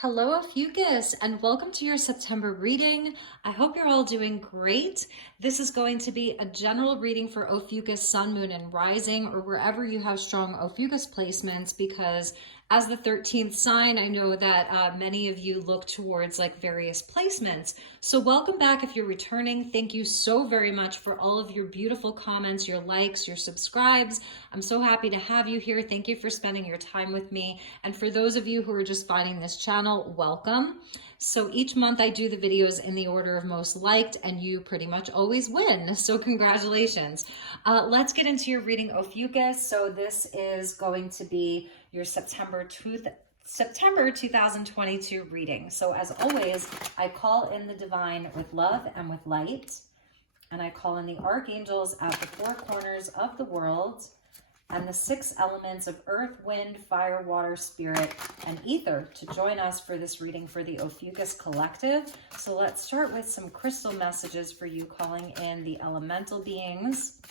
Hello, Ophiuchus, and welcome to your September reading. I hope you're all doing great. This is going to be a general reading for Ophiuchus, Sun, Moon, and Rising, or wherever you have strong Ophiuchus placements, because as the 13th sign, I know that many of you look towards like various placements. So welcome back if you're returning. Thank you so very much for all of your beautiful comments, your likes, your subscribes. I'm so happy to have you here. Thank you for spending your time with me. And for those of you who are just finding this channel, welcome. So each month I do the videos in the order of most liked, and you pretty much always win. So congratulations. Let's get into your reading, Ophiuchus. So this is going to be your September 2022 reading. So as always, I call in the divine with love and with light, and I call in the archangels at the four corners of the world, and the six elements of earth, wind, fire, water, spirit, and ether to join us for this reading for the Ophiuchus Collective. So let's start with some crystal messages for you, calling in the elemental beings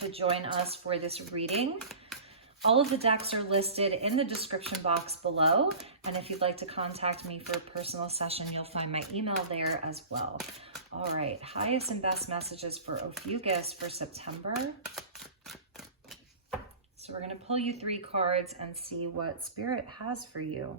to join us for this reading. All of the decks are listed in the description box below, and if you'd like to contact me for a personal session, you'll find my email there as well. All right, highest and best messages for Ophiuchus for September. So we're going to pull you 3 cards and see what Spirit has for you.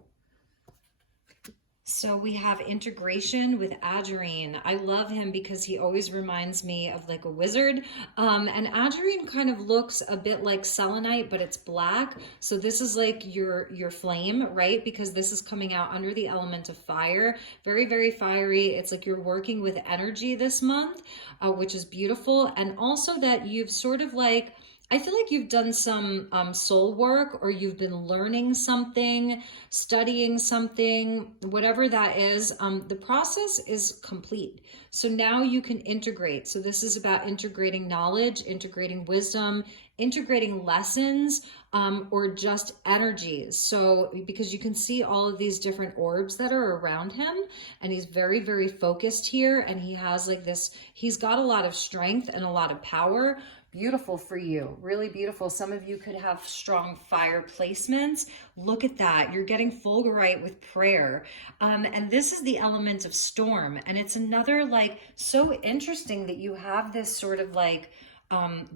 So we have integration with Ashain. I love him because he always reminds me of like a wizard. And Ashain kind of looks a bit like selenite, but it's black. So this is like your flame, right? Because this is coming out under the element of fire. Very, very fiery. It's like you're working with energy this month, which is beautiful. And also that you've sort of like, I feel like you've done some soul work, or you've been learning something, studying something, whatever that is. The process is complete. So now you can integrate. So this is about integrating knowledge, integrating wisdom, integrating lessons, or just energies. So because you can see all of these different orbs that are around him, and he's very, very focused here, and he has like this, he's got a lot of strength and a lot of power. Beautiful for you, really beautiful. Some of you could have strong fire placements. Look at that, you're getting fulgurite with prayer. And this is the element of storm. And it's another like, so interesting that you have this sort of like,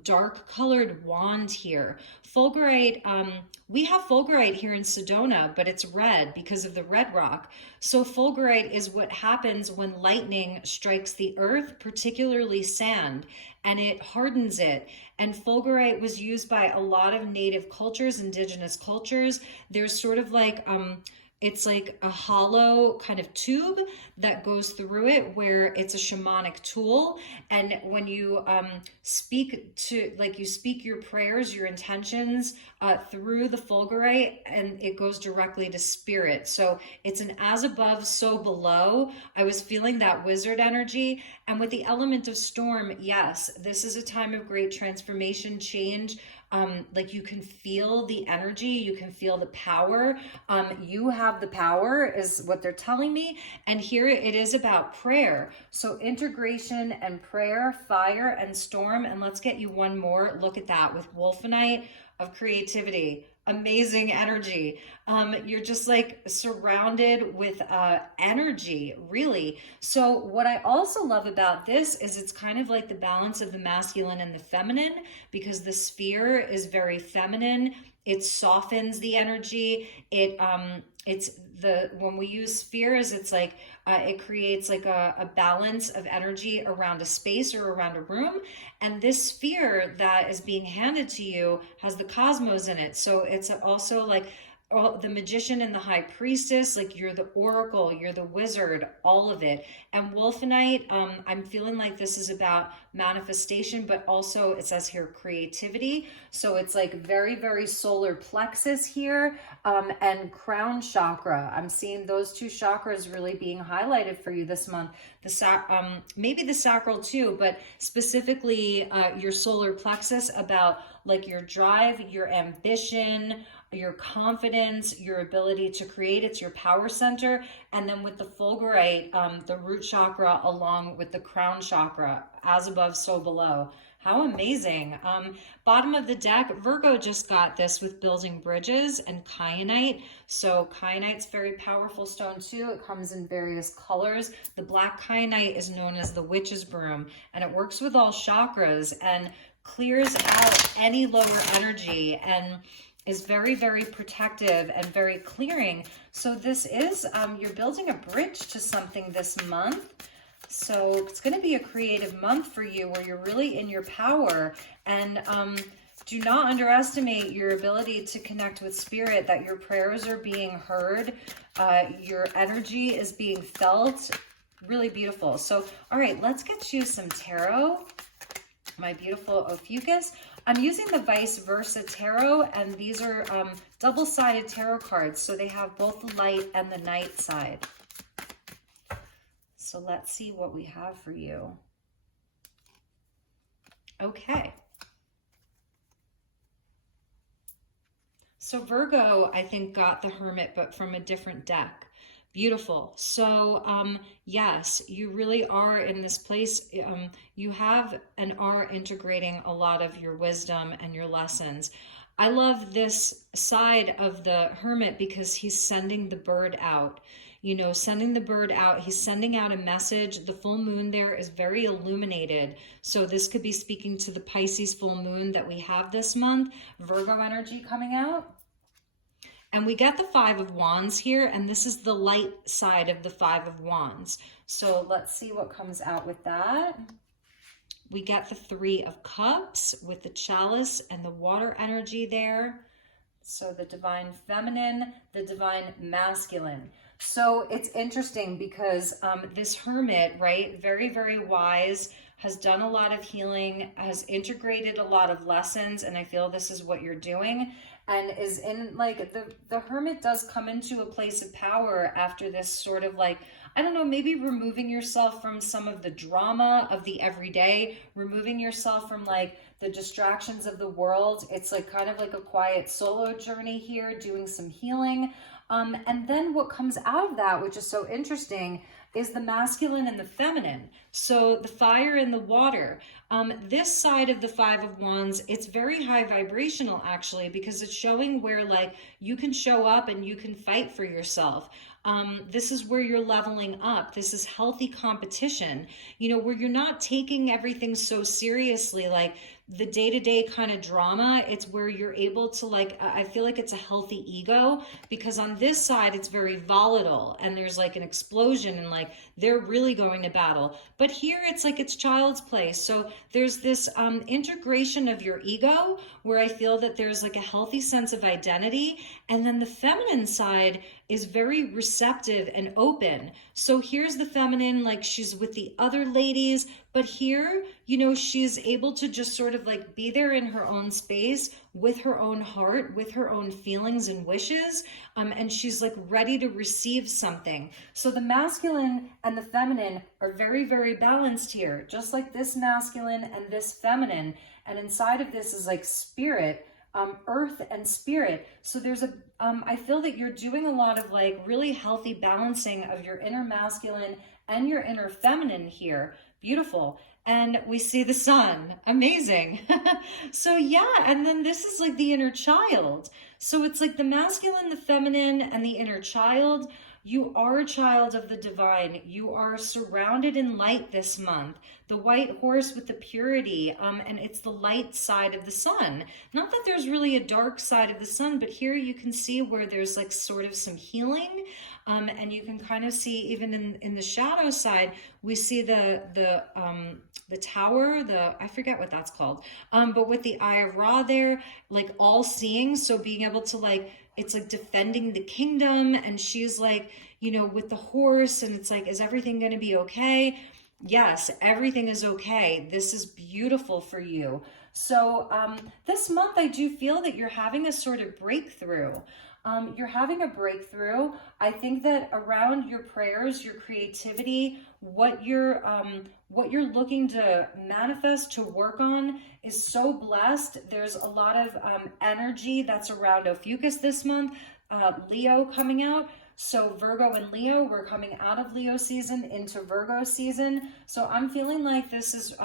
dark colored wand here. Fulgurite, we have fulgurite here in Sedona, but it's red because of the red rock. So fulgurite is what happens when lightning strikes the earth, particularly sand, and it hardens it. And fulgurite was used by a lot of native cultures, indigenous cultures. There's sort of like, it's like a hollow kind of tube that goes through it, where it's a shamanic tool. And when you speak to, like you speak your prayers, your intentions through the fulgurite, and it goes directly to spirit. So it's an as above, so below. I was feeling that wizard energy. And with the element of storm, yes, this is a time of great transformation, change. Like you can feel the energy, you can feel the power. You have the power is what they're telling me. And here it is about prayer. So integration and prayer, fire and storm. And let's get you one more. Look at that with Wolfenite of creativity. Amazing energy. You're just like surrounded with energy, really. So what I also love about this is it's kind of like the balance of the masculine and the feminine, because the sphere is very feminine. It softens the energy. When we use spheres, it's like it creates like a balance of energy around a space or around a room. And this sphere that is being handed to you has the cosmos in it. So it's also like the magician and the high priestess, like you're the oracle, you're the wizard, all of it. And Wolfenite, I'm feeling like this is about manifestation, but also it says here creativity. So it's like very, very solar plexus here, and crown chakra. I'm seeing those 2 chakras really being highlighted for you this month. Maybe the sacral too, but specifically your solar plexus, about like your drive, your ambition, your confidence, your ability to create. It's your power center. And then with the fulgurite, the root chakra along with the crown chakra, as above, so below. How amazing. Bottom of the deck, Virgo just got this with building bridges and kyanite. So kyanite's very powerful stone too. It comes in various colors. The black kyanite is known as the witch's broom, and it works with all chakras and clears out any lower energy and is very, very protective and very clearing. So this is, you're building a bridge to something this month. So it's going to be a creative month for you where you're really in your power, and do not underestimate your ability to connect with spirit, that your prayers are being heard, your energy is being felt. Really beautiful. So, all right, let's get you some tarot, my beautiful Ophiuchus. I'm using the vice versa tarot, and these are double-sided tarot cards, so they have both the light and the night side. So let's see what we have for you. Okay. So Virgo, I think, got the Hermit, but from a different deck. Beautiful. So yes, you really are in this place. You have and are integrating a lot of your wisdom and your lessons. I love this side of the Hermit because he's sending the bird out. You know, sending the bird out, he's sending out a message. The full moon there is very illuminated. So this could be speaking to the Pisces full moon that we have this month. Virgo energy coming out. And we get the Five of Wands here, and this is the light side of the Five of Wands. So let's see what comes out with that. We get the Three of Cups with the chalice and the water energy there. So the divine feminine, the divine masculine. So it's interesting because this Hermit, right, very, very wise, has done a lot of healing, has integrated a lot of lessons, and I feel this is what you're doing, and is in, like, the Hermit does come into a place of power after this sort of, like, I don't know, maybe removing yourself from some of the drama of the everyday, removing yourself from, like, the distractions of the world. It's like kind of like a quiet solo journey here, doing some healing. And then what comes out of that, which is so interesting, is the masculine and the feminine. So the fire and the water. This side of the Five of Wands, it's very high vibrational actually, because it's showing where, like, you can show up and you can fight for yourself. This is where you're leveling up. This is healthy competition, you know, where you're not taking everything so seriously, like the day-to-day kind of drama. It's where you're able to, like, I feel like it's a healthy ego, because on this side it's very volatile and there's like an explosion and like they're really going to battle. But here it's like it's child's play. So there's this integration of your ego where I feel that there's like a healthy sense of identity, and then the feminine side is very receptive and open. So here's the feminine, like she's with the other ladies, but here, you know, she's able to just sort of like be there in her own space with her own heart, with her own feelings and wishes, and she's like ready to receive something. So the masculine and the feminine are very, very balanced here, just like this masculine and this feminine. And inside of this is like spirit, earth and spirit. So there's a, I feel that you're doing a lot of like really healthy balancing of your inner masculine and your inner feminine here. Beautiful. And we see the sun. Amazing. So yeah, and then this is like the inner child. So it's like the masculine, the feminine, and the inner child. You are a child of the divine. You are surrounded in light this month. The white horse with the purity, and it's the light side of the sun. Not that there's really a dark side of the sun, but here you can see where there's like sort of some healing, and you can kind of see even in the shadow side, we see the tower, I forget what that's called, but with the Eye of Ra there, like all seeing, so being able to like, it's like defending the kingdom, and she's like, you know, with the horse, and it's like, is everything going to be okay? Yes, everything is okay. This is beautiful for you. So this month, I do feel that you're having a sort of breakthrough. You're having a breakthrough. I think that around your prayers, your creativity, what you're looking to manifest, to work on, is so blessed. There's a lot of energy that's around Ophiuchus this month, Leo coming out. So Virgo and Leo, we're coming out of Leo season into Virgo season. So I'm feeling like this is,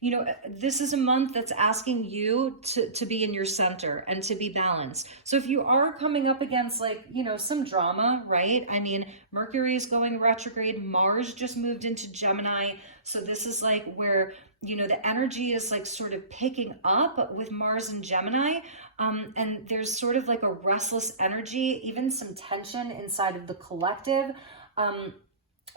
you know, this is a month that's asking you to be in your center and to be balanced. So if you are coming up against like, you know, some drama, right? I mean, Mercury is going retrograde. Mars just moved into Gemini. So this is like where, you know, the energy is like sort of picking up with Mars and Gemini. And there's sort of like a restless energy, even some tension inside of the collective.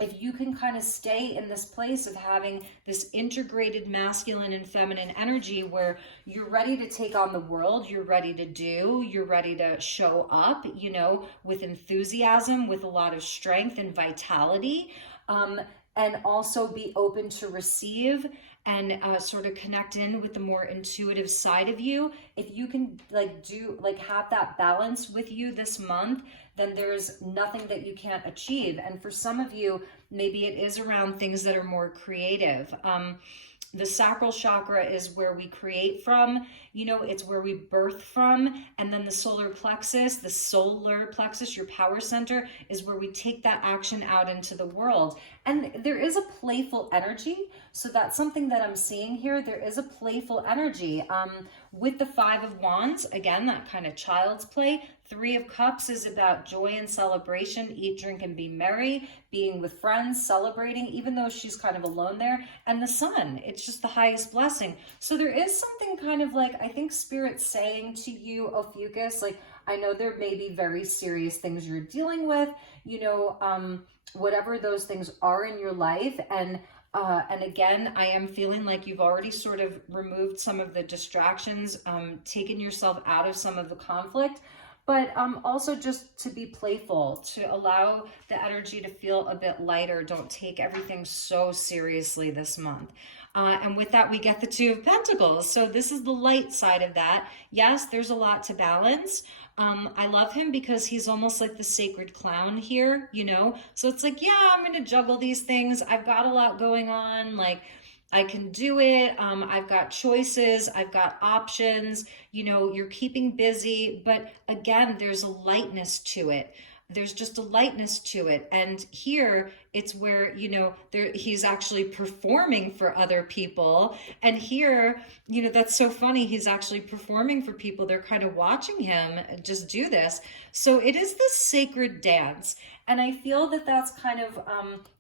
If you can kind of stay in this place of having this integrated masculine and feminine energy where you're ready to take on the world, you're ready to do, you're ready to show up, you know, with enthusiasm, with a lot of strength and vitality, and also be open to receive and sort of connect in with the more intuitive side of you. If you can have that balance with you this month, then there's nothing that you can't achieve. And for some of you, maybe it is around things that are more creative. The sacral chakra is where we create from, you know, it's where we birth from. And then the solar plexus, your power center, is where we take that action out into the world. And there is a playful energy. So that's something that I'm seeing here. There is a playful energy. With the Five of Wands, again, that kind of child's play. Three of Cups is about joy and celebration, eat, drink, and be merry, being with friends, celebrating, even though she's kind of alone there. And the Sun, it's just the highest blessing. So there is something kind of like, I think Spirit's saying to you, Ophiuchus, like, I know there may be very serious things you're dealing with, you know, whatever those things are in your life. And again, I am feeling like you've already sort of removed some of the distractions, taken yourself out of some of the conflict, but also just to be playful, to allow the energy to feel a bit lighter. Don't take everything so seriously this month. And with that, we get the Two of Pentacles. So this is the light side of that. Yes, there's a lot to balance. I love him because he's almost like the sacred clown here, you know? So it's like, yeah, I'm going to juggle these things. I've got a lot going on. Like, I can do it. I've got choices. I've got options. You know, you're keeping busy. But again, there's a lightness to it. There's just a lightness to it. And here it's where, you know, he's actually performing for other people. And here, you know, that's so funny. He's actually performing for people. They're kind of watching him just do this. So it is this sacred dance. And I feel that that's kind of,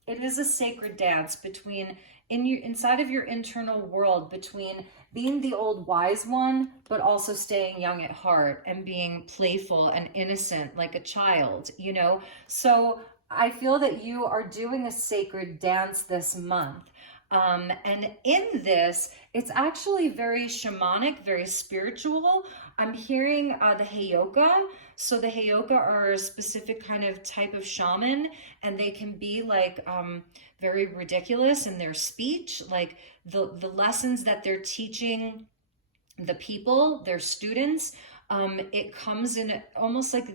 it is a sacred dance between inside of your internal world, between being the old wise one, but also staying young at heart and being playful and innocent like a child, you know? So I feel that you are doing a sacred dance this month. And in this, it's actually very shamanic, very spiritual. I'm hearing the Heyoka. So the Heyoka are a specific kind of type of shaman, and they can be like very ridiculous in their speech. Like the lessons that they're teaching the people, their students, it comes in almost like,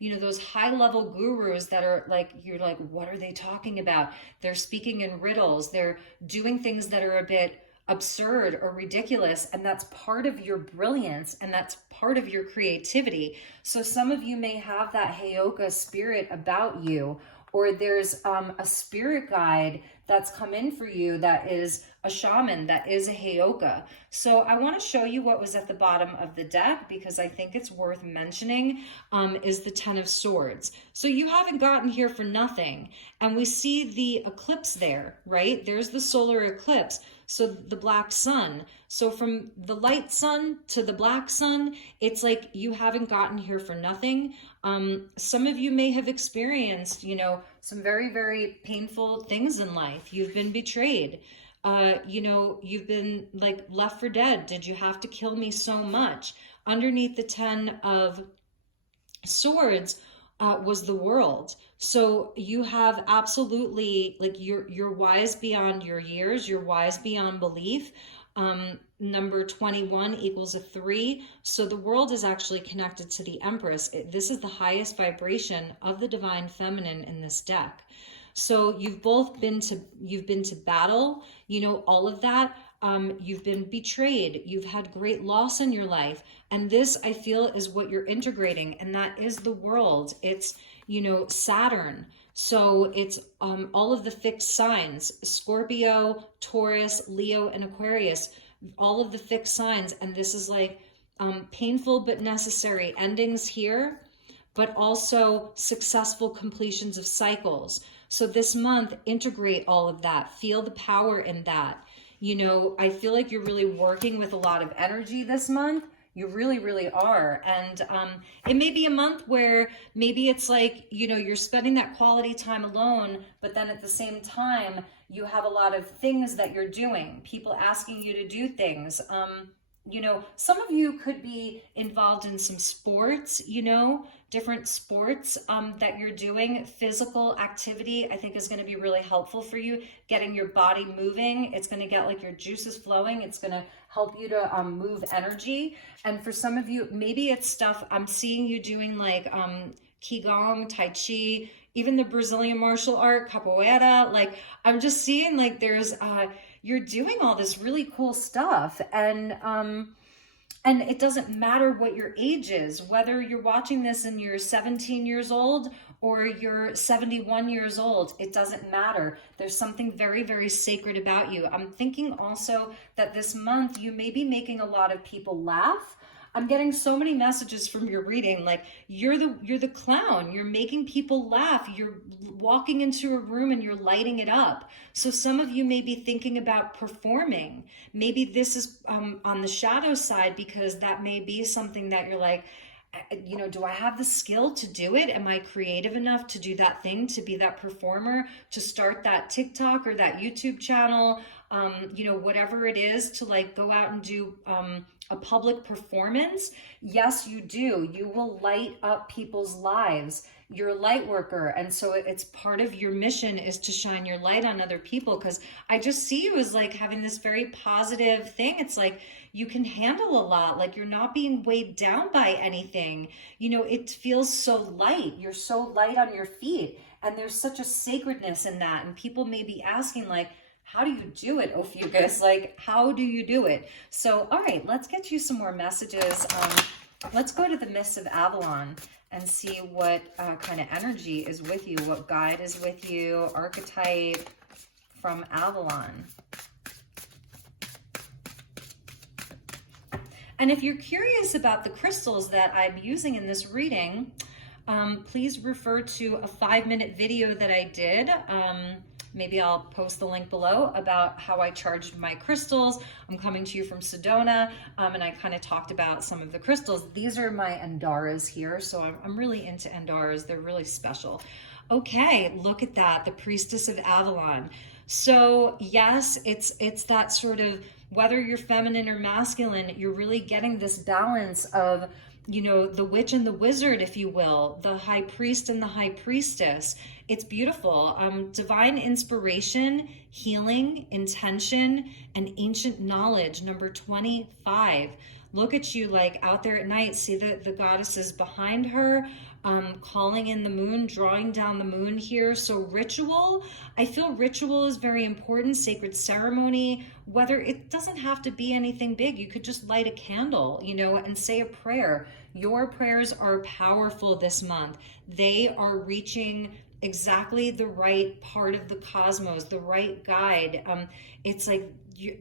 you know, those high level gurus that are like, you're like, what are they talking about? They're speaking in riddles. They're doing things that are a bit absurd or ridiculous. And that's part of your brilliance. And that's part of your creativity. So some of you may have that Heyoka spirit about you, or there's a spirit guide that's come in for you that is a shaman, that is a Heyoka. So I want to show you what was at the bottom of the deck, because I think it's worth mentioning, is the Ten of Swords. So you haven't gotten here for nothing. And we see the eclipse there, right? There's the solar eclipse. So the black sun. So from the light sun to the black sun, it's like you haven't gotten here for nothing. Some of you may have experienced, you know, some very, very painful things in life. You've been betrayed. You know, you've been like left for dead. Did you have to kill me so much? Underneath the Ten of Swords was the world. So you have absolutely, like, you're wise beyond your years. You're wise beyond belief. Number 21 equals a 3. So the world is actually connected to the Empress. This is the highest vibration of the divine feminine in this deck. So you've both been to battle, you know, all of that. You've been betrayed. You've had great loss in your life. And this, I feel, is what you're integrating. And that is the world. It's, Saturn. So it's all of the fixed signs, Scorpio, Taurus, Leo, and Aquarius, all of the fixed signs. And this is like painful but necessary endings here, but also successful completions of cycles. So this month, integrate all of that. Feel the power in that. I feel like you're really working with a lot of energy this month. You really, really are. And it may be a month where maybe it's like, you're spending that quality time alone, but then at the same time, you have a lot of things that you're doing, people asking you to do things. Some of you could be involved in some sports, different sports that you're doing. Physical activity, I think, is going to be really helpful for you, getting your body moving. It's going to get like your juices flowing. It's going to help you to move energy. And for some of you, maybe it's stuff I'm seeing you doing like Qigong, Tai Chi, even the Brazilian martial art, capoeira. Like I'm just seeing like there's you're doing all this really cool stuff. And it doesn't matter what your age is, whether you're watching this and you're 17 years old or you're 71 years old, it doesn't matter. There's something very, very sacred about you. I'm thinking also that this month you may be making a lot of people laugh. I'm getting so many messages from your reading, like you're the clown, you're making people laugh, you're walking into a room and you're lighting it up. So some of you may be thinking about performing. Maybe this is on the shadow side, because that may be something that you're like, do I have the skill to do it? Am I creative enough to do that thing, to be that performer, to start that TikTok or that YouTube channel, whatever it is, to like go out and do a public performance? Yes, you do. You will light up people's lives. You're a light worker. And so it's part of your mission is to shine your light on other people. Because I just see you as like having this very positive thing. It's like you can handle a lot. Like you're not being weighed down by anything. It feels so light. You're so light on your feet. And there's such a sacredness in that. And people may be asking like, how do you do it, Ophiuchus? Like, how do you do it? So, all right, let's get you some more messages. Let's go to the Mists of Avalon and see what kind of energy is with you, what guide is with you, archetype from Avalon. And if you're curious about the crystals that I'm using in this reading, please refer to a 5-minute video that I did. Maybe I'll post the link below about how I charged my crystals. I'm coming to you from Sedona, and I kind of talked about some of the crystals. These are my Andaras here, so I'm really into Andaras. They're really special. Okay, look at that, the Priestess of Avalon. So yes, it's that sort of, whether you're feminine or masculine, you're really getting this balance of, the witch and the wizard, if you will, the high priest and the high priestess. It's beautiful. Divine inspiration, healing, intention, and ancient knowledge, number 25. Look at you like out there at night. See the goddesses behind her, calling in the moon, drawing down the moon here. So ritual, I feel ritual is very important. Sacred ceremony, whether it doesn't have to be anything big. You could just light a candle, and say a prayer. Your prayers are powerful this month. They are reaching exactly the right part of the cosmos, the right guide. It's like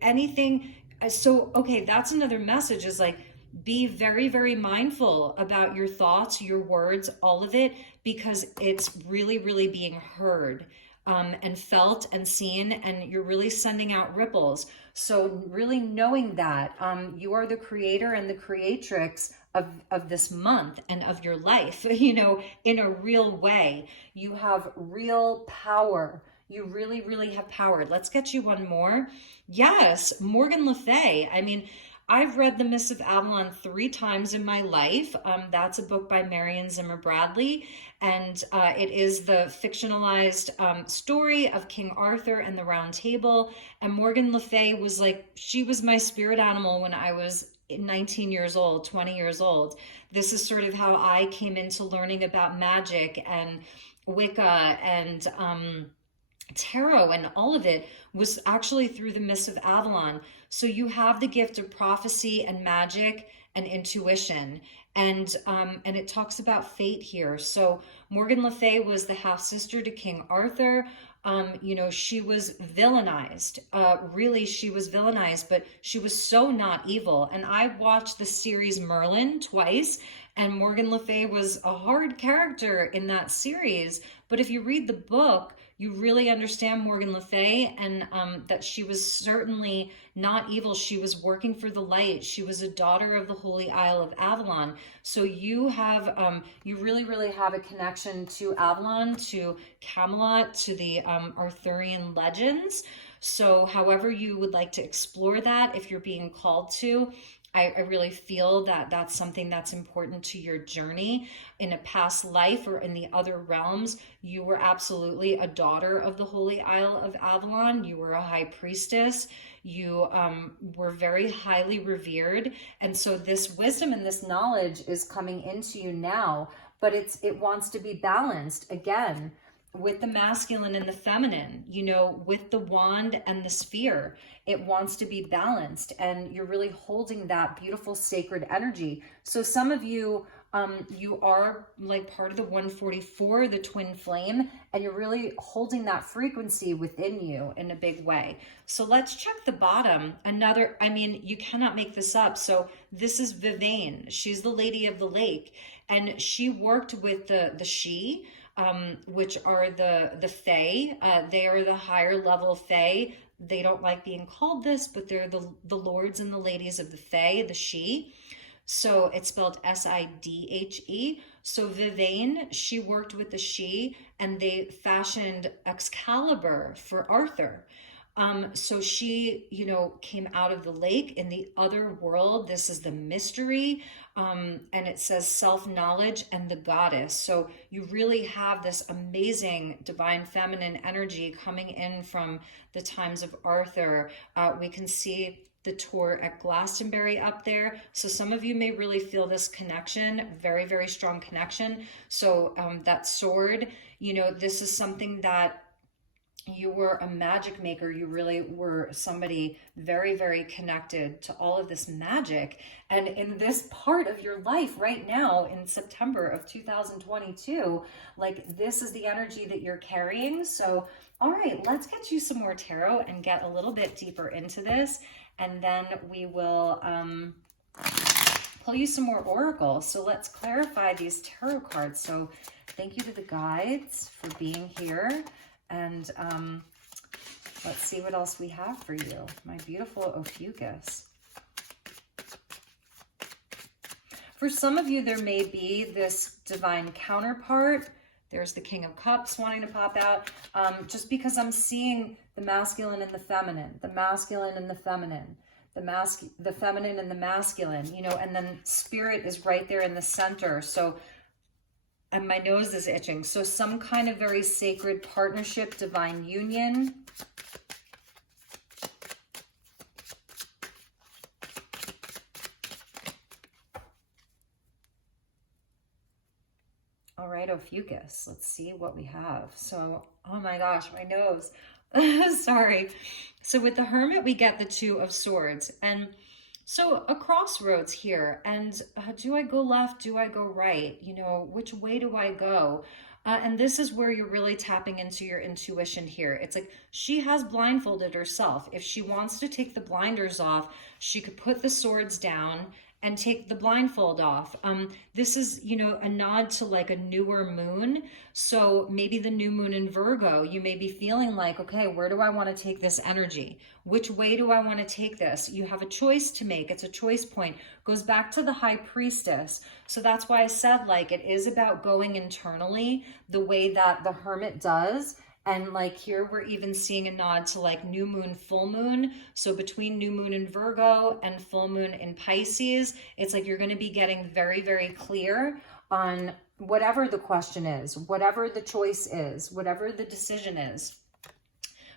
anything. So, okay, that's another message, is like, be very, very mindful about your thoughts, your words, all of it, because it's really, really being heard and felt and seen, and you're really sending out ripples. So really knowing that you are the creator and the creatrix of this month and of your life, in a real way. You have real power. You really, really have power. Let's get you one more. Yes, Morgan Le Fay. I mean, I've read The Mists of Avalon 3 times in my life. That's a book by Marion Zimmer Bradley, and it is the fictionalized story of King Arthur and the Round Table. And Morgan Le Fay was like, she was my spirit animal when I was 19 years old, 20 years old. This is sort of how I came into learning about magic and Wicca and tarot and all of it was actually through the Mists of Avalon. So you have the gift of prophecy and magic and intuition. And it talks about fate here. So Morgan Le Fay was the half sister to King Arthur. You know, she was villainized. Really, she was villainized, but she was so not evil. And I watched the series Merlin twice, and Morgan Le Fay was a hard character in that series. But if you read the book, you really understand Morgan Le Fay, and that she was certainly not evil. She was working for the light. She was a daughter of the Holy Isle of Avalon. So you have, you really, really have a connection to Avalon, to Camelot, to the Arthurian legends. So however you would like to explore that, if you're being called to, I really feel that that's something that's important to your journey. In a past life or in the other realms, you were absolutely a daughter of the Holy Isle of Avalon. You were a high priestess. You were very highly revered. And so this wisdom and this knowledge is coming into you now, but it wants to be balanced again with the masculine and the feminine, you know, with the wand and the sphere. It wants to be balanced, and you're really holding that beautiful sacred energy. So some of you, you are like part of the 144, the twin flame, and you're really holding that frequency within you in a big way. So let's check the bottom. Another, I mean, you cannot make this up. So this is Vivienne. She's the Lady of the Lake, and she worked with the Sidhe, which are the Fae. They are the higher level Fae. They don't like being called this, but they're the lords and the ladies of the Fae, the Sidhe. So it's spelled Sidhe. So Vivienne, she worked with the Sidhe, and they fashioned Excalibur for Arthur. So she, you know, came out of the lake in the other world. This is the mystery. And it says self-knowledge and the goddess. So you really have this amazing divine feminine energy coming in from the times of Arthur. We can see the tour at Glastonbury up there. So some of you may really feel this connection, very, very strong connection. So that sword, you know, this is something that you were a magic maker. You really were somebody very, very connected to all of this magic. And in this part of your life right now, in September of 2022, like this is the energy that you're carrying. So, all right, let's get you some more tarot and get a little bit deeper into this. And then we will pull you some more oracles. So let's clarify these tarot cards. So thank you to the guides for being here. And let's see what else we have for you. My beautiful Ophiuchus. For some of you, there may be this divine counterpart. There's the King of Cups wanting to pop out. Just because I'm seeing the masculine and the feminine, the masculine and the feminine, the feminine and the masculine, you know, and then spirit is right there in the center. So, and my nose is itching. So some kind of very sacred partnership, divine union. All right, Ophiuchus, let's see what we have. So, oh my gosh, my nose. Sorry. So with the Hermit, we get the Two of Swords. And so a crossroads here, and do I go left? Do I go right? You know, which way do I go? And this is where you're really tapping into your intuition here. It's like she has blindfolded herself. If she wants to take the blinders off, she could put the swords down and take the blindfold off. This is, you know, a nod to like a newer moon. So maybe the new moon in Virgo, you may be feeling like, okay, where do I want to take this energy? Which way do I want to take this? You have a choice to make. It's a choice point. Goes back to the High Priestess. So that's why I said, like, it is about going internally the way that the Hermit does. And like here, we're even seeing a nod to like new moon, full moon. So between new moon in Virgo and full moon in Pisces, it's like you're going to be getting very, very clear on whatever the question is, whatever the choice is, whatever the decision is.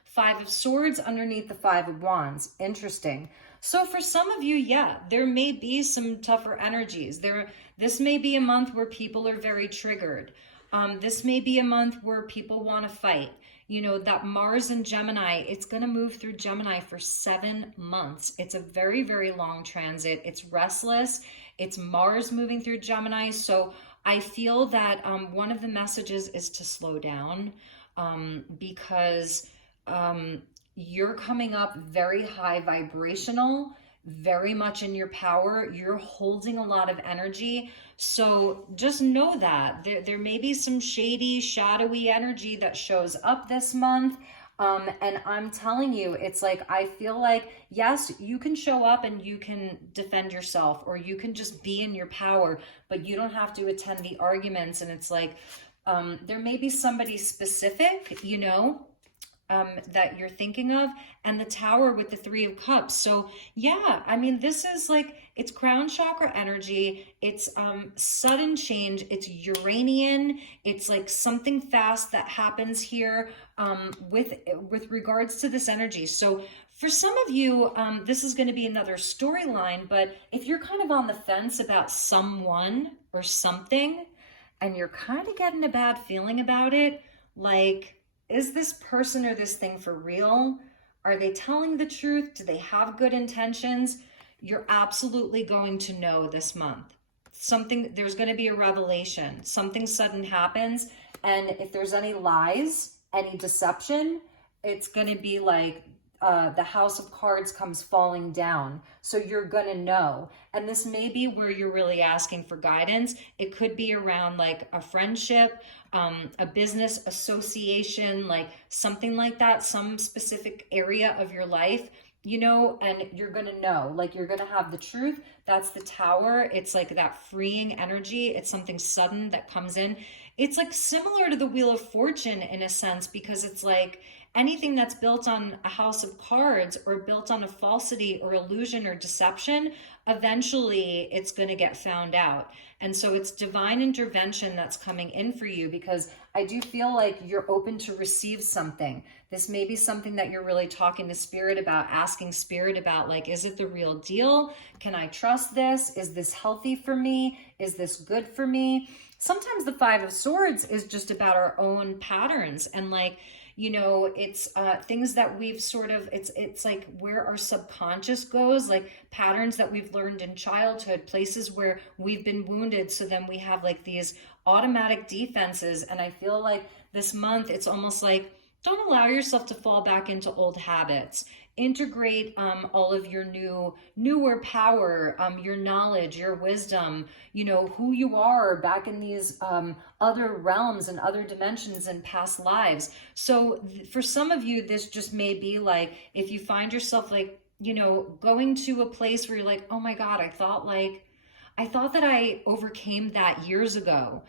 Five of Swords underneath the Five of Wands. Interesting. So for some of you, yeah, there may be some tougher energies. This may be a month where people are very triggered. This may be a month where people want to fight. that Mars in Gemini, it's going to move through Gemini for 7 months. It's a very, very long transit. It's restless. It's Mars moving through Gemini. So I feel that one of the messages is to slow down, because you're coming up very high vibrational, very much in your power. You're holding a lot of energy. So just know that there may be some shady, shadowy energy that shows up this month. And I'm telling you, it's like, I feel like, yes, you can show up and you can defend yourself, or you can just be in your power, but you don't have to attend the arguments. And it's like, there may be somebody specific, that you're thinking of, and the Tower with the 3 of Cups. So yeah, I mean, this is like, it's crown chakra energy. It's sudden change. It's Uranian. It's like something fast that happens here with regards to this energy. So for some of you, this is going to be another storyline, but if you're kind of on the fence about someone or something, and you're kind of getting a bad feeling about it, like, is this person or this thing for real? Are they telling the truth? Do they have good intentions? You're absolutely going to know this month. There's going to be a revelation. Something sudden happens. And if there's any lies, any deception, it's going to be like the House of Cards comes falling down. So you're going to know. And this may be where you're really asking for guidance. It could be around like a friendship, a business association, like something like that, some specific area of your life, and you're going to know, like, you're going to have the truth. That's the Tower. It's like that freeing energy. It's something sudden that comes in. It's like similar to the Wheel of Fortune in a sense, because it's like anything that's built on a house of cards or built on a falsity or illusion or deception, eventually it's going to get found out. And so it's divine intervention that's coming in for you, because I do feel like you're open to receive something. This may be something that you're really talking to Spirit about, asking Spirit about, like, is it the real deal? Can I trust this? Is this healthy for me? Is this good for me? Sometimes the 5 of Swords is just about our own patterns, and like, it's things that we've sort of, it's like where our subconscious goes, like patterns that we've learned in childhood, places where we've been wounded. So then we have like these automatic defenses. And I feel like this month, it's almost like, don't allow yourself to fall back into old habits. Integrate all of your newer power, your knowledge, your wisdom, who you are back in these other realms and other dimensions and past lives. So for some of you, this just may be like, if you find yourself like, going to a place where you're like, oh my God, I thought that I overcame that years ago.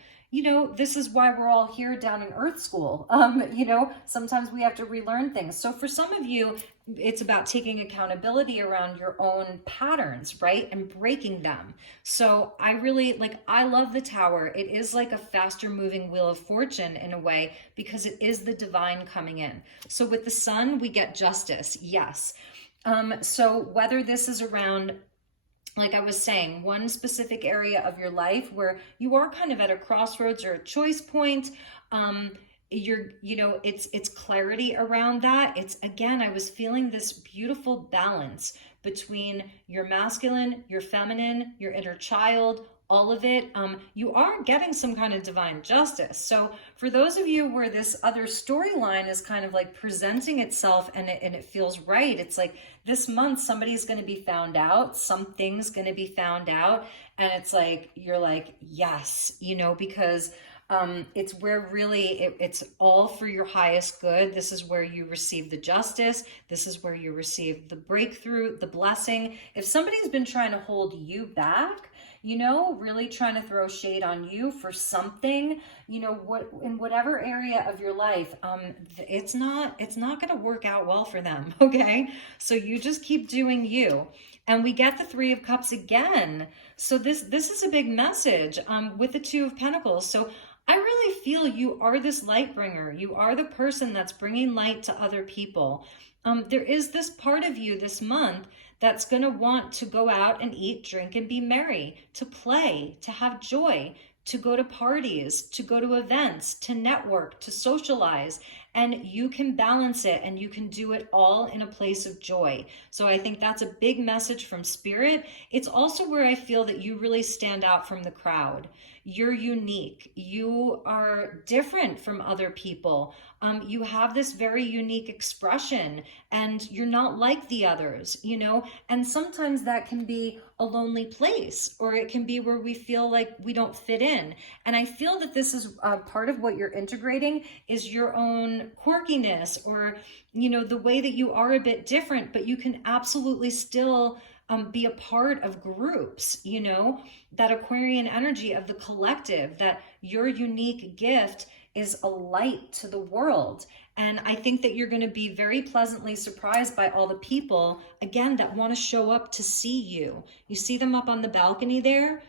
This is why we're all here down in Earth School. Sometimes we have to relearn things. So for some of you, it's about taking accountability around your own patterns, right? And breaking them. So I love the Tower. It is like a faster moving Wheel of Fortune in a way, because it is the divine coming in. So with the Sun, we get justice. Yes. So whether this is around, like I was saying, one specific area of your life where you are kind of at a crossroads or a choice point, it's clarity around that. It's, again, I was feeling this beautiful balance between your masculine, your feminine, your inner child, all of it. You are getting some kind of divine justice. So for those of you where this other storyline is kind of like presenting itself and it feels right, it's like this month somebody's going to be found out, something's going to be found out, and it's like, you're like, yes, because it's where really it's all for your highest good. This is where you receive the justice. This is where you receive the breakthrough, the blessing. If somebody's been trying to hold you back, really trying to throw shade on you for something, in whatever area of your life, it's not going to work out well for them. Okay. So you just keep doing you. And we get the 3 of Cups again. So this is a big message, with the 2 of Pentacles. So I really feel you are this light bringer. You are the person that's bringing light to other people. There is this part of you this month that's going to want to go out and eat, drink, and be merry, to play, to have joy, to go to parties, to go to events, to network, to socialize. and you can balance it, and you can do it all in a place of joy. So I think that's a big message from Spirit. It's also where I feel that you really stand out from the crowd. You're unique. You are different from other people. You have this very unique expression, and you're not like the others, you know? And sometimes that can be a lonely place, or it can be where we feel like we don't fit in. And I feel that this is part of what you're integrating is your own quirkiness, or, you know, the way that you are a bit different, but you can absolutely still be a part of groups, you know, that Aquarian energy of the collective, that your unique gift is a light to the world. And I think that you're going to be very pleasantly surprised by all the people, again, that want to show up to see you. You see them up on the balcony there?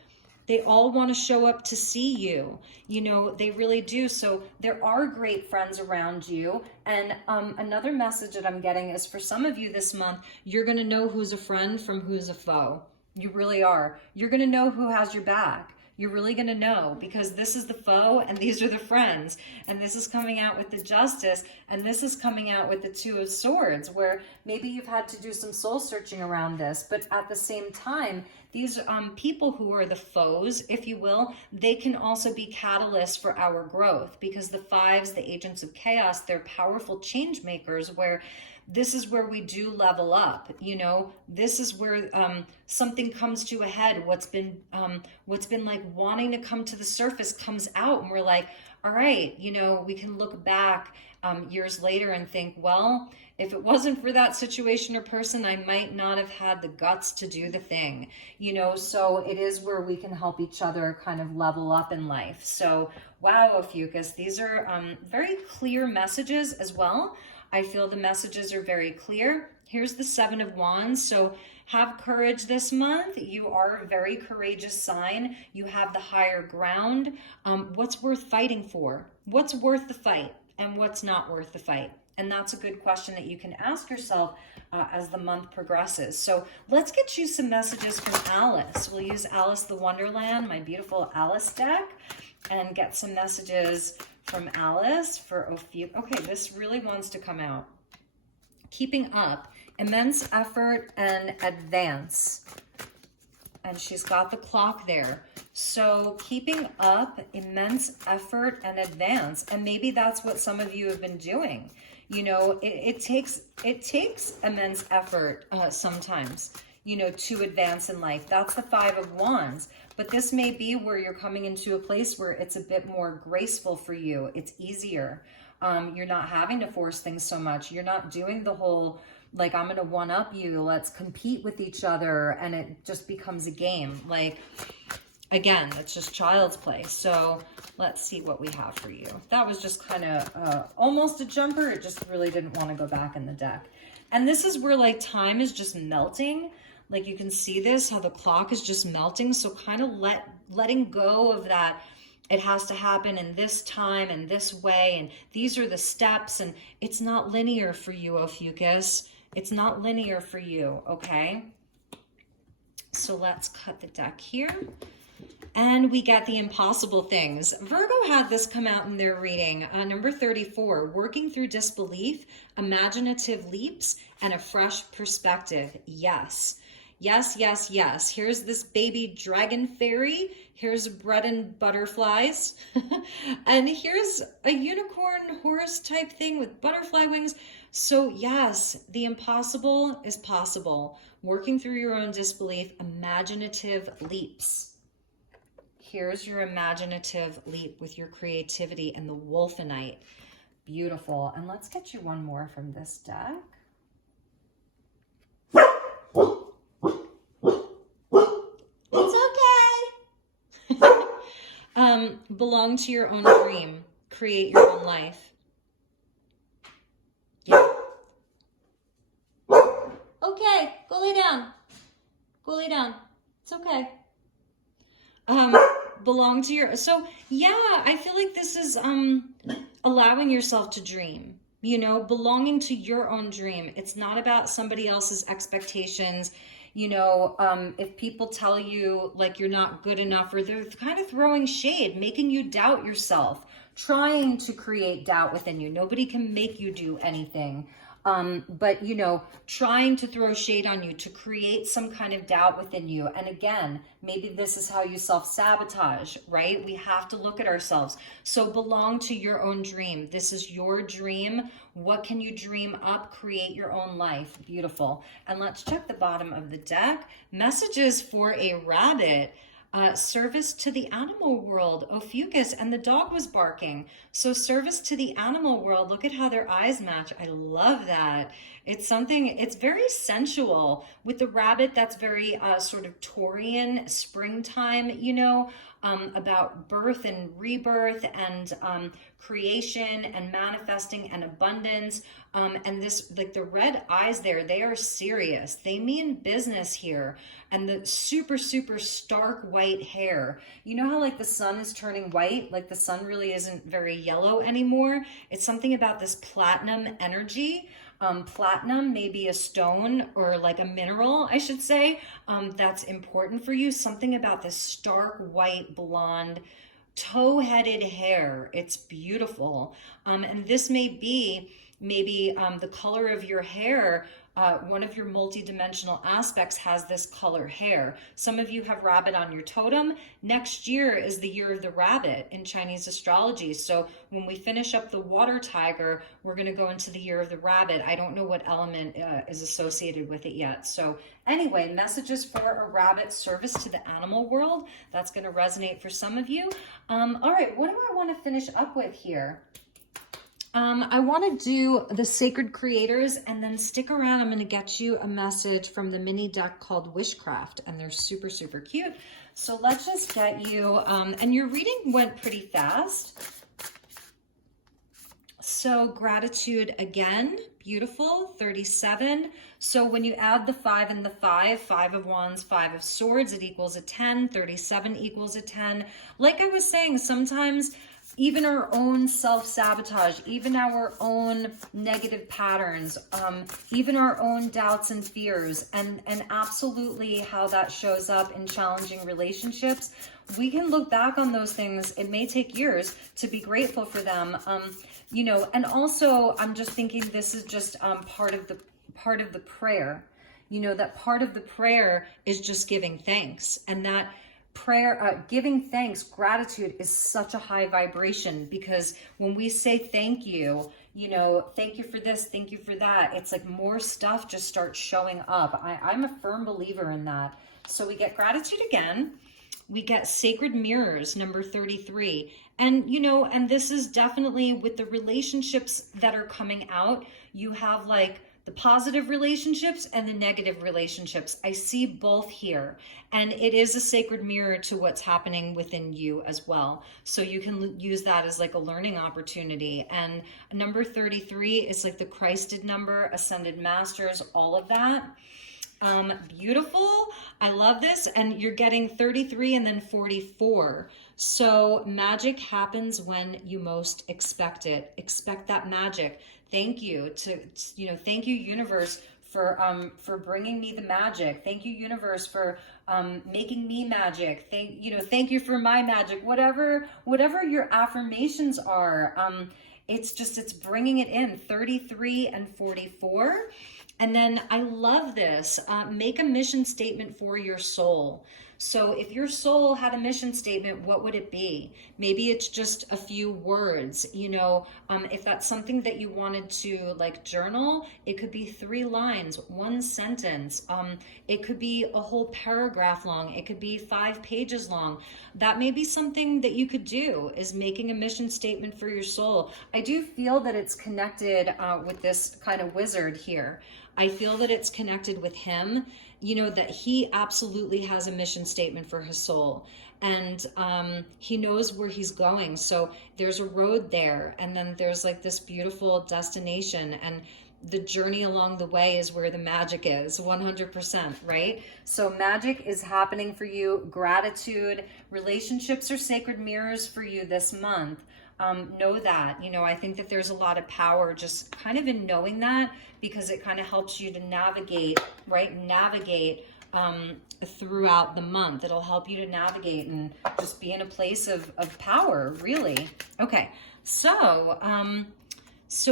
They all want to show up to see you. You know, they really do. So there are great friends around you. And another message that I'm getting is for some of you this month, you're going to know who's a friend from who's a foe. You really are. You're going to know who has your back. You're really going to know, because this is the foe and these are the friends. And this is coming out with the Justice, and this is coming out with the Two of Swords, where maybe you've had to do some soul searching around this, but at the same time, these people who are the foes, if you will, they can also be catalysts for our growth, because the fives, the agents of chaos, they're powerful change makers, where this is where we do level up. You know, this is where something comes to a head. What's been like wanting to come to the surface comes out, and we're like, all right, you know, we can look back years later and think, well, if it wasn't for that situation or person, I might not have had the guts to do the thing, you know. So it is where we can help each other kind of level up in life. So wow, Ophiuchus, these are very clear messages as well. I feel the messages are very clear. Here's the Seven of Wands. So have courage this month. You are a very courageous sign. You have the higher ground. What's worth fighting for? What's worth the fight, and what's not worth the fight? And that's a good question that you can ask yourself as the month progresses. So let's get you some messages from Alice. We'll use Alice the Wonderland, my beautiful Alice deck, and get some messages from Alice for Ophiuchus. Okay, this really wants to come out. Keeping up, immense effort and advance. And she's got the clock there. So keeping up, immense effort and advance. And maybe that's what some of you have been doing. You know, it takes immense effort sometimes, you know, to advance in life. That's the Five of Wands. But this may be where you're coming into a place where it's a bit more graceful for you. It's easier. You're not having to force things so much. You're not doing the whole, like, I'm going to one-up you, let's compete with each other, and it just becomes a game. Like, again, it's just child's play. So let's see what we have for you. That was just kind of almost a jumper. It just really didn't want to go back in the deck. And this is where, like, time is just melting. Like, you can see this, how the clock is just melting. So kind of letting go of that. It has to happen in this time and this way, and these are the steps, and it's not linear for you, Ophiuchus. It's not linear for you, okay? So let's cut the deck here. And we get the impossible things. Virgo had this come out in their reading. Number 34, working through disbelief, imaginative leaps, and a fresh perspective. Yes. Yes, yes, yes. Here's this baby dragon fairy. Here's bread and butterflies. And here's a unicorn horse type thing with butterfly wings. So yes, the impossible is possible. Working through your own disbelief, imaginative leaps. Here's your imaginative leap with your creativity and the Wolfenite. Beautiful. And let's get you one more from this deck. Belong to your own dream. Create your own life. Yeah. Okay, go lay down. Go lay down. It's okay. Belong to your... So, yeah, I feel like this is allowing yourself to dream. You know, belonging to your own dream. It's not about somebody else's expectations. You know, if people tell you like you're not good enough, or they're kind of throwing shade, making you doubt yourself. trying to create doubt within you. Nobody can make you do anything. But, you know, trying to throw shade on you to create some kind of doubt within you. And again, maybe this is how you self-sabotage, right? We have to look at ourselves. So belong to your own dream. This is your dream. What can you dream up? Create your own life. Beautiful. And let's check the bottom of the deck. Messages for a rabbit. Service to the animal world, Ophiuchus, and the dog was barking. So service to the animal world, look at how their eyes match. I love that. It's something, it's very sensual. With the rabbit, that's very sort of Taurian, springtime, you know, about birth and rebirth and creation and manifesting and abundance. And this, like the red eyes there, they are serious. They mean business here. And the super, super stark white hair. You know how like the sun is turning white? Like the sun really isn't very yellow anymore. It's something about this platinum energy. Platinum may be a stone or like a mineral, I should say, that's important for you. Something about this stark white blonde toe-headed hair. It's beautiful. And this may be maybe the color of your hair. One of your multi-dimensional aspects has this color hair. Some of you have rabbit on your totem. Next year is the year of the rabbit in Chinese astrology. So when we finish up the water tiger, we're going to go into the year of the rabbit. I don't know what element is associated with it yet. So anyway, messages for a rabbit, service to the animal world. That's going to resonate for some of you. All right, what do I want to finish up with here? I want to do the sacred creators, and then stick around. I'm going to get you a message from the mini deck called Wishcraft, and they're super, super cute. So let's just get you, and your reading went pretty fast. So gratitude again, beautiful, 37. So when you add the 5 and the 5, 5 of wands, 5 of swords, it equals a 10, 37 equals a 10. Like I was saying, sometimes even our own self-sabotage, even our own negative patterns, even our own doubts and fears, and absolutely how that shows up in challenging relationships. We can look back on those things. It may take years to be grateful for them. You know, and also I'm just thinking this is just part of the prayer. You know, that part of the prayer is just giving thanks, and that prayer, giving thanks, gratitude is such a high vibration, because when we say thank you, you know, thank you for this, thank you for that, it's like more stuff just starts showing up. I'm a firm believer in that. So we get gratitude again. We get sacred mirrors, number 33. And, you know, and this is definitely with the relationships that are coming out, you have like the positive relationships and the negative relationships. I see both here. And it is a sacred mirror to what's happening within you as well. So you can use that as like a learning opportunity. And number 33 is like the Christed number, ascended masters, all of that. Beautiful. I love this. And you're getting 33 and then 44. So magic happens when you most expect it. Expect that magic. Thank you thank you, universe, for bringing me the magic. Thank you, universe, for making me magic. Thank you for my magic. Whatever your affirmations are, it's bringing it in. 33 and 44. And then I love this. Make a mission statement for your soul. So if your soul had a mission statement, what would it be? Maybe it's just a few words, you know, if that's something that you wanted to like journal, it could be 3 lines, 1 sentence. It could be a whole paragraph long. It could be 5 pages long. That may be something that you could do, is making a mission statement for your soul. I do feel that it's connected with this kind of wizard here. I feel that it's connected with him, you know, that he absolutely has a mission statement for his soul, and he knows where he's going. So there's a road there, and then there's like this beautiful destination, and the journey along the way is where the magic is, 100%, right? So magic is happening for you. Gratitude, relationships are sacred mirrors for you this month. Know that, you know, I think that there's a lot of power just kind of in knowing that, because it kind of helps you to navigate, right? Navigate throughout the month. It'll help you to navigate and just be in a place of power, really. Okay, so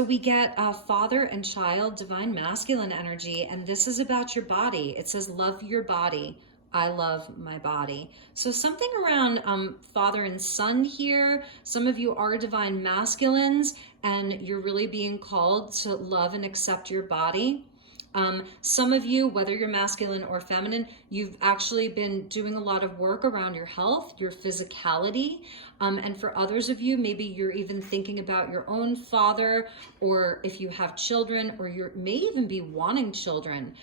we get father and child, divine masculine energy, and this is about your body. It says, love your body. I love my body. So something around father and son here. Some of you are divine masculines, and you're really being called to love and accept your body. Some of you, whether you're masculine or feminine, you've actually been doing a lot of work around your health, your physicality. And for others of you, maybe you're even thinking about your own father, or if you have children, or you may even be wanting children,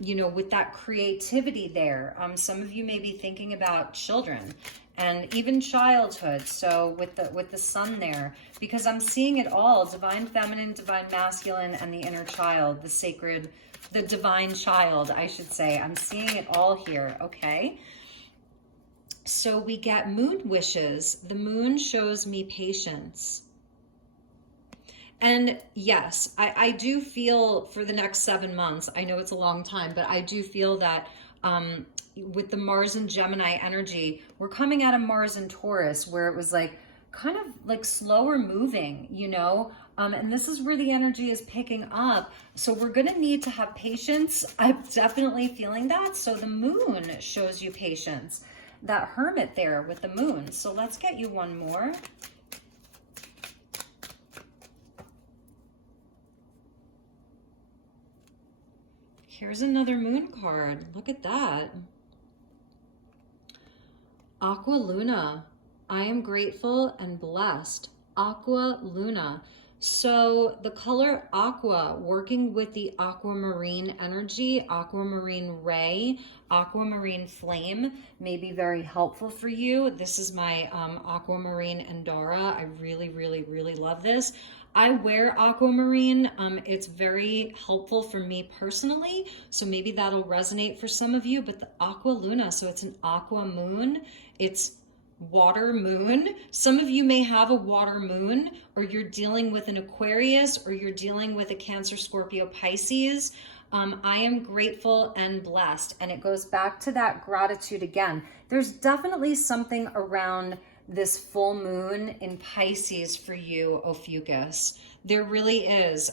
you know, with that creativity there. Some of you may be thinking about children and even childhood. So with the sun there, because I'm seeing it all, divine feminine, divine masculine, and the inner child, the sacred, the divine child, I should say. I'm seeing it all here, okay? So we get moon wishes. The moon shows me patience. And yes, I do feel for the next 7 months, I know it's a long time, but I do feel that with the Mars and Gemini energy, we're coming out of Mars and Taurus, where it was like kind of like slower moving, you know, and this is where the energy is picking up. So we're going to need to have patience. I'm definitely feeling that. So the moon shows you patience, that hermit there with the moon. So let's get you one more. Here's another moon card. Look at that. Aqua Luna. I am grateful and blessed. Aqua Luna. So the color aqua, working with the aquamarine energy, aquamarine ray, aquamarine flame, may be very helpful for you. This is my aquamarine Andorra. I really, really, really love this. I wear aquamarine. It's very helpful for me personally, so maybe that'll resonate for some of you. But the Aqua Luna, so it's an aqua moon. It's water moon. Some of you may have a water moon, or you're dealing with an Aquarius, or you're dealing with a Cancer, Scorpio, Pisces. I am grateful and blessed. And it goes back to that gratitude again. There's definitely something around this full moon in Pisces for you, Ophiuchus. There really is.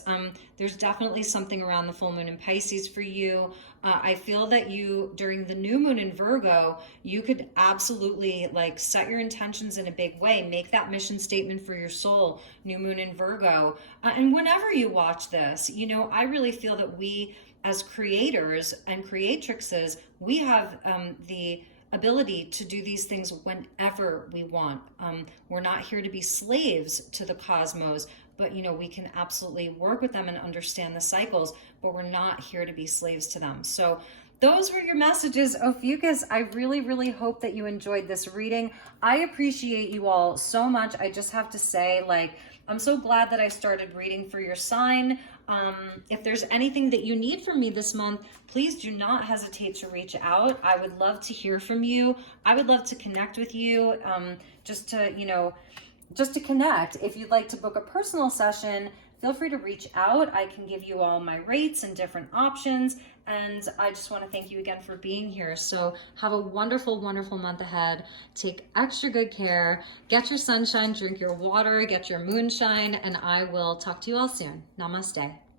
There's definitely something around the full moon in Pisces for you. I feel that you, during the new moon in Virgo, you could absolutely like set your intentions in a big way, make that mission statement for your soul, new moon in Virgo. And whenever you watch this, you know, I really feel that we as creators and creatrixes, we have the ability to do these things whenever we want. We're not here to be slaves to the cosmos, but you know, we can absolutely work with them and understand the cycles, but we're not here to be slaves to them. So those were your messages, Ophiuchus. I really, really hope that you enjoyed this reading. I appreciate you all so much. I just have to say, like, I'm so glad that I started reading for your sign. If there's anything that you need from me this month, please do not hesitate to reach out. I would love to hear from you. I would love to connect with you, just to connect. If you'd like to book a personal session, feel free to reach out. I can give you all my rates and different options. And I just want to thank you again for being here. So have a wonderful, wonderful month ahead. Take extra good care. Get your sunshine, drink your water, get your moonshine, and I will talk to you all soon. Namaste.